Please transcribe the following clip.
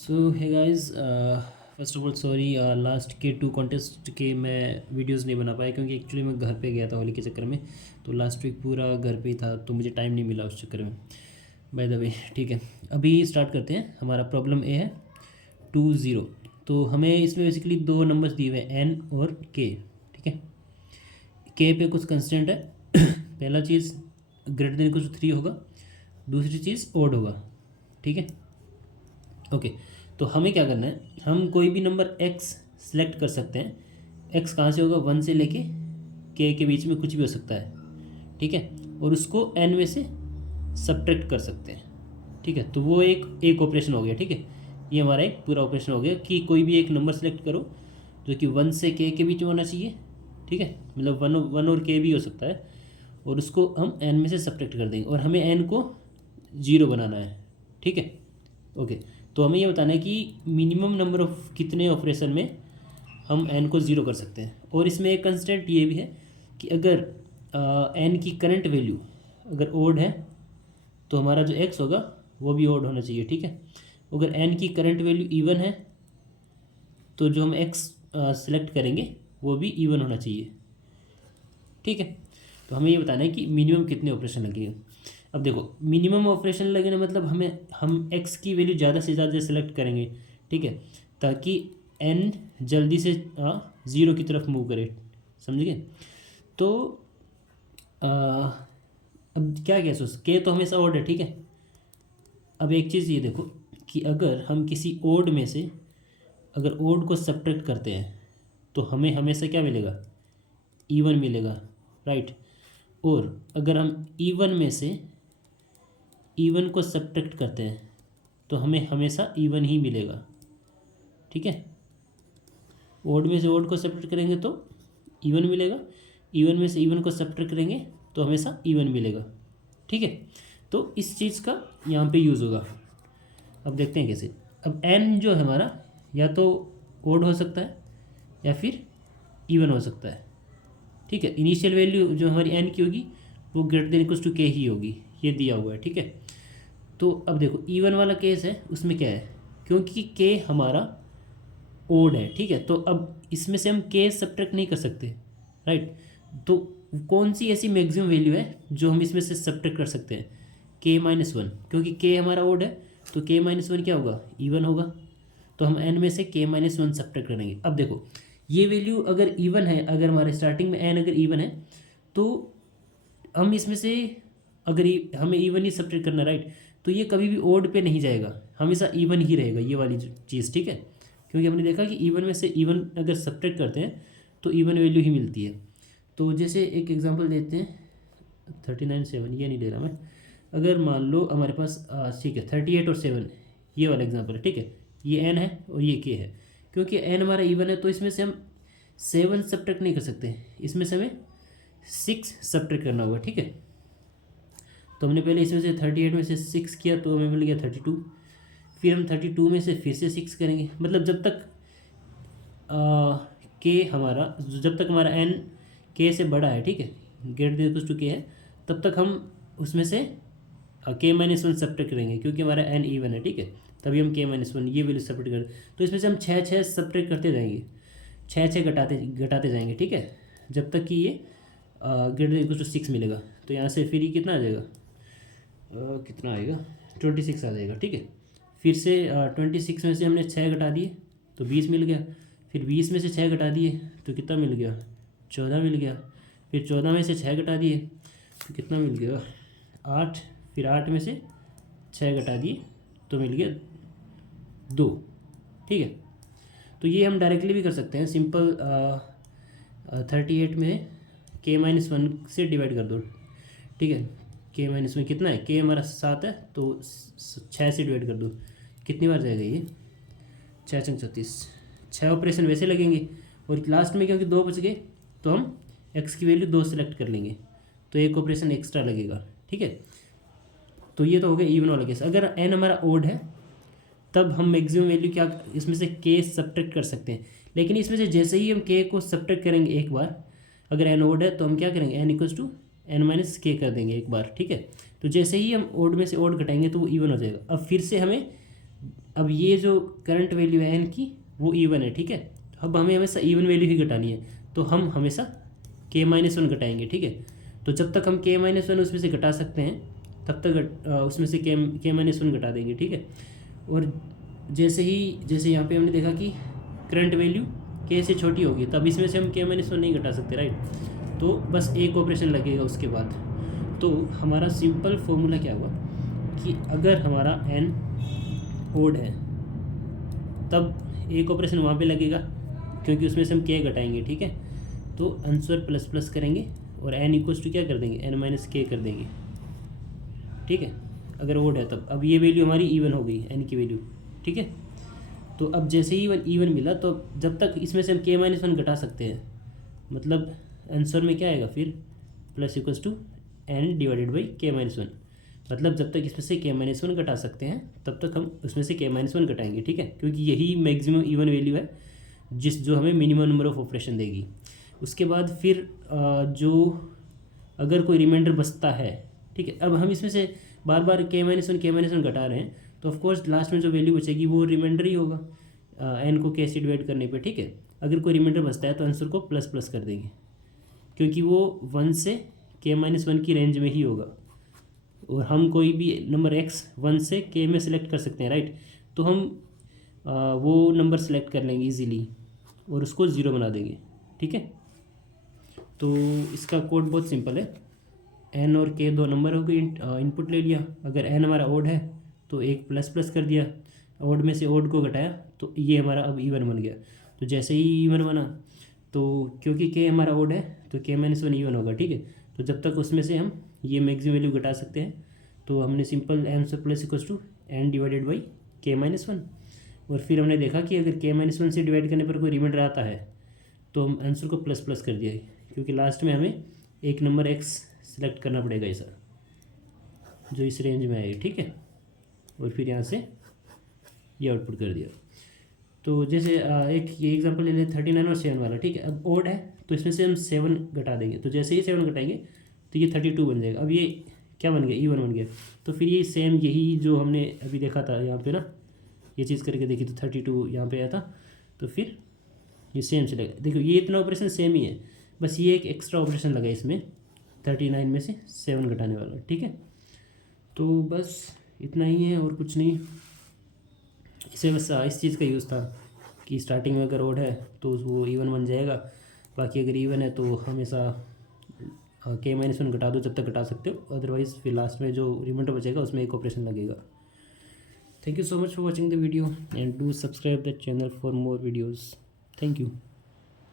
सो है guys, first of all sorry, last के 2 contest के मैं वीडियोस नहीं बना पाया क्योंकि एक्चुअली मैं घर पे गया था होली के चक्कर में। तो लास्ट वीक पूरा घर पे ही था तो मुझे टाइम नहीं मिला उस चक्कर में। बाय द वे, ठीक है, अभी स्टार्ट करते हैं। हमारा प्रॉब्लम ए है 20। तो हमें इसमें बेसिकली दो नंबर्स दिए हुए हैं एन और के। ठीक है, के पे कुछ कंस्टेंट है। पहला चीज़ ग्रेटर देन इक्वल टू 3 होगा, दूसरी चीज़ ओड होगा। ठीक है, ओके। तो हमें क्या करना है, हम कोई भी नंबर x सेलेक्ट कर सकते हैं। x कहाँ से होगा, 1 से लेके के बीच में कुछ भी हो सकता है। ठीक है, और उसको n में से सब्ट्रैक्ट कर सकते हैं। ठीक है, तो वो एक ऑपरेशन हो गया। ठीक है, ये हमारा एक पूरा ऑपरेशन हो गया कि कोई भी एक नंबर सेलेक्ट करो जो कि 1 से के बीच में होना चाहिए। ठीक है, मतलब वन और के भी हो सकता है, और उसको हम n में से सब्ट्रैक्ट कर देंगे और हमें n को 0 बनाना है। ठीक है, ओके। तो हमें ये बताना है कि मिनिमम नंबर ऑफ कितने ऑपरेशन में हम n को 0 कर सकते हैं। और इसमें एक कंस्टेंट ये भी है कि अगर n की करंट वैल्यू अगर ओड है तो हमारा जो x होगा वो भी ओड होना चाहिए। ठीक है, अगर n की करंट वैल्यू इवन है तो जो हम x सेलेक्ट करेंगे वो भी इवन होना चाहिए। ठीक है, तो हमें ये बताना है कि मिनिमम कितने ऑपरेशन लगेंगे। अब देखो, मिनिमम ऑपरेशन लगने मतलब हम x की वैल्यू ज़्यादा से ज़्यादा सेलेक्ट करेंगे। ठीक है, ताकि n जल्दी से 0 की तरफ मूव करे। समझ गए? तो आ, अब क्या क्या सोच के तो हमेशा ओड है। ठीक है, अब एक चीज़ ये देखो कि अगर हम किसी ओड में से अगर ओड को सब्ट्रैक्ट करते हैं तो हमें हमेशा क्या मिलेगा, इवन मिलेगा, राइट। और अगर हम इवन में से इवन को सब्ट्रैक्ट करते हैं तो हमें हमेशा इवन ही मिलेगा। ठीक है, ओड में से ओड को सब्ट्रैक्ट करेंगे तो इवन मिलेगा, इवन में से इवन को सब्ट्रैक्ट करेंगे तो हमेशा इवन मिलेगा। ठीक है, तो इस चीज़ का यहाँ पे यूज़ होगा। अब देखते हैं कैसे। अब एन जो है हमारा या तो ओड हो सकता है या फिर इवन हो सकता है। ठीक है, इनिशियल वैल्यू जो हमारी एन की होगी वो ग्रेटर देन इक्वल्स टू के ही होगी, ये दिया हुआ है। ठीक है, तो अब देखो इवन वाला केस है, उसमें क्या है, क्योंकि के हमारा ओड है। ठीक है, तो अब इसमें से हम के सब्ट्रैक्ट नहीं कर सकते, राइट। तो कौन सी ऐसी मैक्सिमम वैल्यू है जो हम इसमें से सब्ट्रैक्ट कर सकते हैं, k-1, क्योंकि के हमारा ओड है तो k-1 क्या होगा, इवन होगा। तो हम n में से k-1 सब्ट्रैक्ट करेंगे। अब देखो ये वैल्यू अगर इवन है, अगर हमारे स्टार्टिंग में n अगर इवन है तो हम इसमें से अगर हमें इवन ही सब्ट्रैक्ट करना, राइट, तो ये कभी भी ओड पे नहीं जाएगा, हमेशा इवन ही रहेगा ये वाली चीज़। ठीक है, क्योंकि हमने देखा कि इवन में से इवन अगर सब्ट्रैक्ट करते हैं तो इवन वैल्यू ही मिलती है। तो जैसे एक एग्जांपल देते हैं, 39 7, ये नहीं ले रहा मैं। अगर मान लो हमारे पास ठीक है 38 और 7, ये वाला एग्जांपल है। ठीक है, ये n है और ये k है। क्योंकि n हमारा इवन है तो इसमें से हम 7 सब्ट्रैक्ट नहीं कर सकते, इसमें से हमें 6 सब्ट्रैक्ट करना होगा। ठीक है, तो हमने पहले इसमें से 38 में से 6 किया तो हमें मिल गया 32। फिर हम 32 में से फिर से 6 करेंगे, मतलब जब तक के हमारा जब तक हमारा एन के से बड़ा है, ठीक है, ग्रेटर देन इक्वल टू के है, तब तक हम उसमें से k-1 सब्ट्रैक्ट करेंगे क्योंकि हमारा एन इवन है। ठीक है, तभी हम k-1 ये वैल्यू सब्ट्रैक्ट करें। तो इसमें से हम 6 सब्ट्रैक्ट करते जाएंगे, 6 घटाते घटाते जाएंगे। ठीक है, जब तक कि ये ग्रेटर देन इक्वल टू 6 मिलेगा। तो यहाँ से फिर ये कितना आ जाएगा, कितना आएगा, 26 आ जाएगा। ठीक है, फिर से 26 में से हमने 6 घटा दिए तो 20 मिल गया। फिर 20 में से 6 घटा दिए तो कितना मिल गया, 14 मिल गया। फिर 14 में से 6 घटा दिए तो कितना मिल गया, 8। फिर 8 में से 6 घटा दिए तो मिल गया 2। ठीक है, तो ये हम डायरेक्टली भी कर सकते हैं, सिंपल 38 में k-1 से डिवाइड कर दो। ठीक है, k-1 कितना है, k हमारा 7 है तो 6 से डिवाइड कर दो, कितनी बार जाएगा ये, 6×36, 6 ऑपरेशन वैसे लगेंगे। और लास्ट में क्योंकि 2 बच गए तो हम x की वैल्यू 2 सेलेक्ट कर लेंगे तो एक ऑपरेशन एक्स्ट्रा लगेगा। ठीक है, तो ये तो हो गया इवन वाला केस। अगर n हमारा ओड है तब हम मैक्सिमम वैल्यू क्या इसमें से k सब्ट्रैक्ट कर सकते हैं। लेकिन इसमें से जैसे ही हम k को सब्ट्रैक्ट करेंगे एक बार, अगर n ओड है तो हम क्या करेंगे, n=n-k कर देंगे एक बार। ठीक है, तो जैसे ही हम ओड में से ओड घटाएंगे तो वो इवन हो जाएगा। अब फिर से हमें अब ये जो करंट वैल्यू है एन की वो इवन है, ठीक है। तो अब हमें हमेशा इवन वैल्यू ही घटानी है, तो हम हमेशा k-1 घटाएंगे, ठीक है। तो जब तक हम k-1 उसमें से घटा सकते हैं तब तक उसमें से k-1 घटा देंगे, ठीक है। और जैसे यहाँ पे हमने देखा कि करंट वैल्यू k से छोटी होगी, तब इसमें से हम k-1 नहीं घटा सकते, राइट। तो बस एक ऑपरेशन लगेगा उसके बाद। तो हमारा सिंपल फॉर्मूला क्या हुआ कि अगर हमारा n ओड है तब एक ऑपरेशन वहाँ पे लगेगा, क्योंकि उसमें से हम k घटाएंगे, ठीक है। तो आंसर प्लस प्लस करेंगे और n इक्वल्स टू क्या कर देंगे, n-k कर देंगे, ठीक है। अगर ओड है तब अब ये वैल्यू हमारी इवन हो गई, n की वैल्यू, ठीक है। तो अब जैसे ही इवन मिला, तो जब तक इसमें से हम k-1 घटा सकते हैं, मतलब आंसर में क्या आएगा फिर, plus equals to n divided by k-1। मतलब जब तक इसमें से k-1 घटा सकते हैं तब तक हम उसमें से k-1 घटाएंगे, ठीक है। क्योंकि यही मैक्सिमम इवन वैल्यू है जो हमें मिनिमम नंबर ऑफ ऑपरेशन देगी। उसके बाद फिर जो अगर कोई रिमाइंडर बचता है, ठीक है। अब हम इसमें से बार बार k-1 घटा रहे हैं, तो ऑफकोर्स लास्ट में जो वैल्यू बचेगी वो रिमाइंडर ही होगा n को k से डिवाइड करने पे, ठीक है। अगर कोई रिमाइंडर बचता है तो आंसर को प्लस प्लस कर देंगे, क्योंकि वो 1 से k-1 की रेंज में ही होगा। और हम कोई भी नंबर x 1 से k में सेलेक्ट कर सकते हैं, राइट। तो हम वो नंबर सेलेक्ट कर लेंगे इजीली और उसको 0 बना देंगे, ठीक है। तो इसका कोड बहुत सिंपल है। n और k दो नंबर हो गए, इनपुट ले लिया। अगर n हमारा ओड है तो एक प्लस प्लस कर दिया, ओड में से ओड को घटाया, तो ये हमारा अब इवन बन गया। तो जैसे ही इवन बना, तो क्योंकि k हमारा ओड है तो k-1 इवन होगा, ठीक है। तो जब तक उसमें से हम ये मैक्सिमम वैल्यू घटा सकते हैं, तो हमने simple answer plus equals to n divided by k-1। और फिर हमने देखा कि अगर k-1 से डिवाइड करने पर कोई रिमाइंडर आता है तो हम आंसर को प्लस प्लस कर दिया, क्योंकि लास्ट में हमें एक नंबर x सेलेक्ट करना पड़ेगा ऐसा जो इस रेंज में आएगा, ठीक है। और फिर यहाँ से ये आउटपुट कर दिया। तो जैसे एक ये एग्जांपल ले लें 39 और 7 वाला, ठीक है। अब ओड है तो इसमें से हम 7 घटा देंगे, तो जैसे ही 7 घटाएंगे तो ये 32 बन जाएगा। अब ये क्या बन गया, इवन बन गया। तो फिर ये सेम यही जो हमने अभी देखा था यहाँ पे ना, ये चीज़ करके देखी तो 32 यहाँ पे आया था। तो फिर ये सेम चलेगा। देखो ये इतना ऑपरेशन सेम ही है, बस ये एक एक्स्ट्रा ऑपरेशन लगा इसमें 39 में से 7 घटाने वाला, ठीक है। तो बस इतना ही है और कुछ नहीं। इसे बस इस चीज़ का यूज़ था कि स्टार्टिंग में अगर ओड है तो वो इवन बन जाएगा, बाकी अगर इवन है तो हमेशा k-1 घटा दो जब तक घटा सकते हो, अदरवाइज़ फिर लास्ट में जो रिमाइंडर बचेगा उसमें एक ऑपरेशन लगेगा। Thank you so much for watching the video and do subscribe the channel for more videos. Thank you.